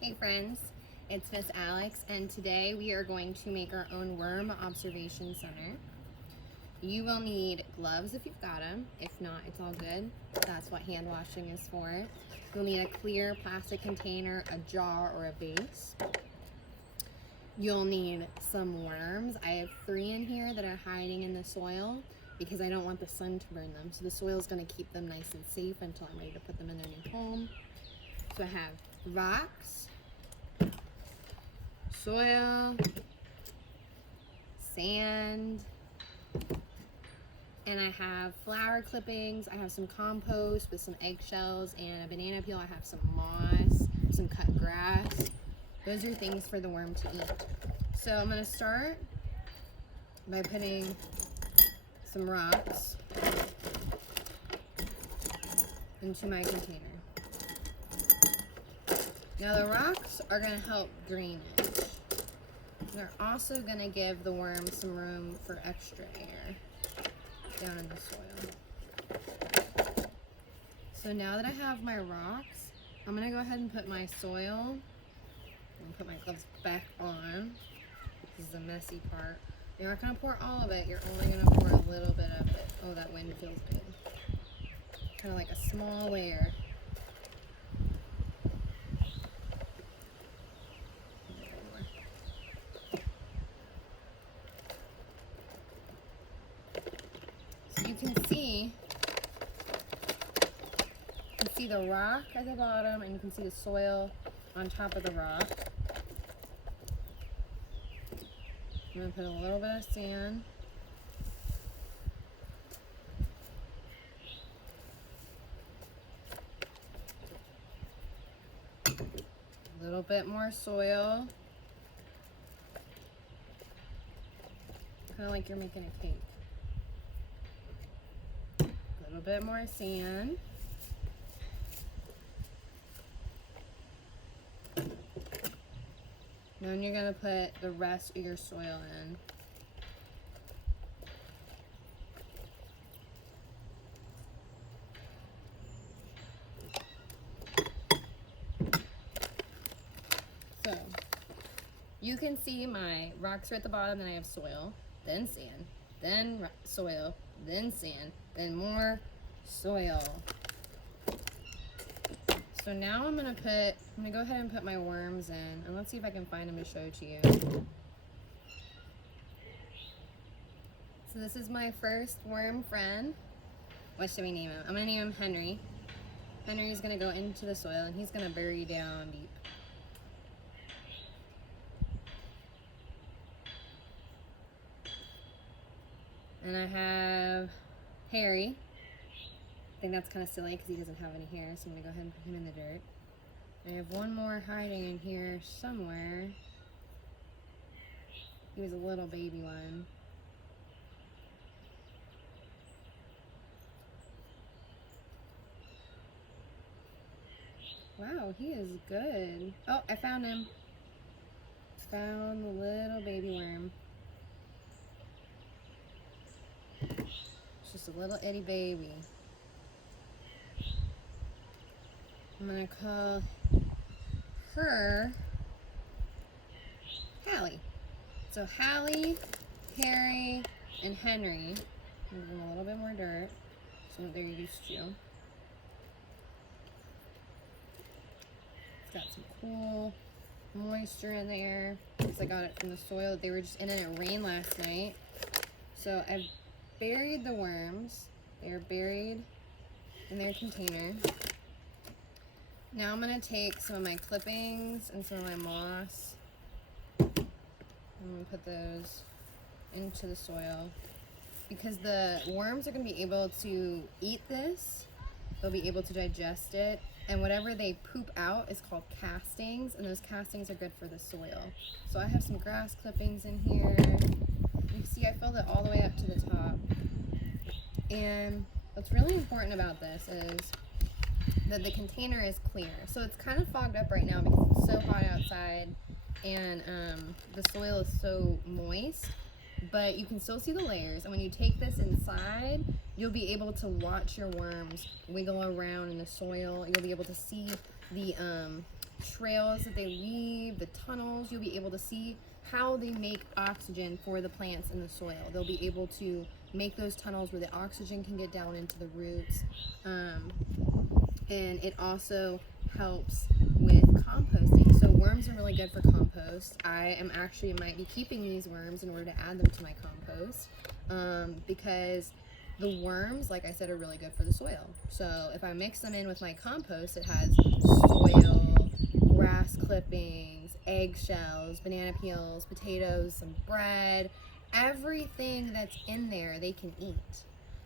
Hey friends, it's Miss Alex, and today we are going to make our own worm observation center. You will need gloves if you've got them. If not, it's all good. That's what hand washing is for. You'll need a clear plastic container, a jar, or a vase. You'll need some worms. I have 3 in here that are hiding in the soil because I don't want the sun to burn them. So the soil is going to keep them nice and safe until I'm ready to put them in their new home. So I have rocks, soil, sand, and I have flower clippings. I have some compost with some eggshells and a banana peel. I have some moss, some cut grass. Those are things for the worm to eat. So I'm going to start by putting some rocks into my container. Now the rocks are going to help drainage. They're also going to give the worm some room for extra air down in the soil. So now that I have my rocks, I'm going to go ahead and put my soil and put my gloves back on. This is the messy part. You're not going to pour all of it, you're only going to pour a little bit of it. Oh, that wind feels good. Kind of like a small layer. You can see the rock at the bottom, and you can see the soil on top of the rock. I'm going to put a little bit of sand. A little bit more soil. Kind of like you're making a cake. A little bit more sand. Then you're going to put the rest of your soil in. So, you can see my rocks are at the bottom, then I have soil, then sand, then soil, then sand, then more soil. So now I'm gonna go ahead and put my worms in, and let's see if I can find them to show to you. So this is my first worm friend. What should we name him? I'm gonna name him Henry. Henry's gonna go into the soil and he's gonna bury down deep. And I have Harry. I think that's kind of silly because he doesn't have any hair, so I'm going to go ahead and put him in the dirt. I have one more hiding in here somewhere. He was a little baby one. Wow, he is good. Oh, I found him. Found the little baby worm. It's just a little itty baby. I'm gonna call her Hallie. So Hallie, Harry, and Henry. Give them a little bit more dirt, so what they're used to. It's got some cool moisture in there because I got it from the soil. They were just in it. It rained last night, so I've buried the worms. They're buried in their container. Now I'm going to take some of my clippings and some of my moss. I'm going to put those into the soil because the worms are going to be able to eat this. They'll be able to digest it, and whatever they poop out is called castings, and those castings are good for the soil. So I have some grass clippings in here. You see I filled it all the way up to the top. And what's really important about this is that the container is clear. So it's kind of fogged up right now because it's so hot outside and the soil is so moist, but you can still see the layers. And when you take this inside, you'll be able to watch your worms wiggle around in the soil. You'll be able to see the trails that they leave, the tunnels. You'll be able to see how they make oxygen for the plants in the soil. They'll be able to make those tunnels where the oxygen can get down into the roots. And it also helps with composting. So worms are really good for compost. I might be keeping these worms in order to add them to my compost, because the worms, like I said, are really good for the soil. So if I mix them in with my compost, it has soil, grass clippings, eggshells, banana peels, potatoes, some bread, everything that's in there they can eat.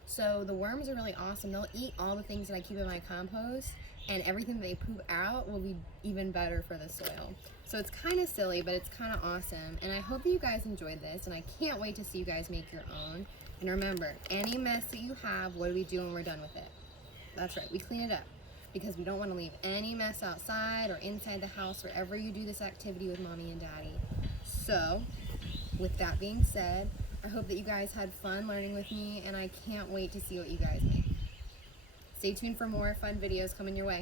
So the worms are really awesome. They'll eat all the things that I keep in my compost, and everything that they poop out will be even better for the soil. So it's kind of silly, but it's kind of awesome. And I hope that you guys enjoyed this, and I can't wait to see you guys make your own. And remember, any mess that you have, what do we do when we're done with it? That's right, we clean it up, because we don't want to leave any mess outside or inside the house wherever you do this activity with mommy and daddy. So with that being said, I hope that you guys had fun learning with me, and I can't wait to see what you guys make. Stay tuned for more fun videos coming your way.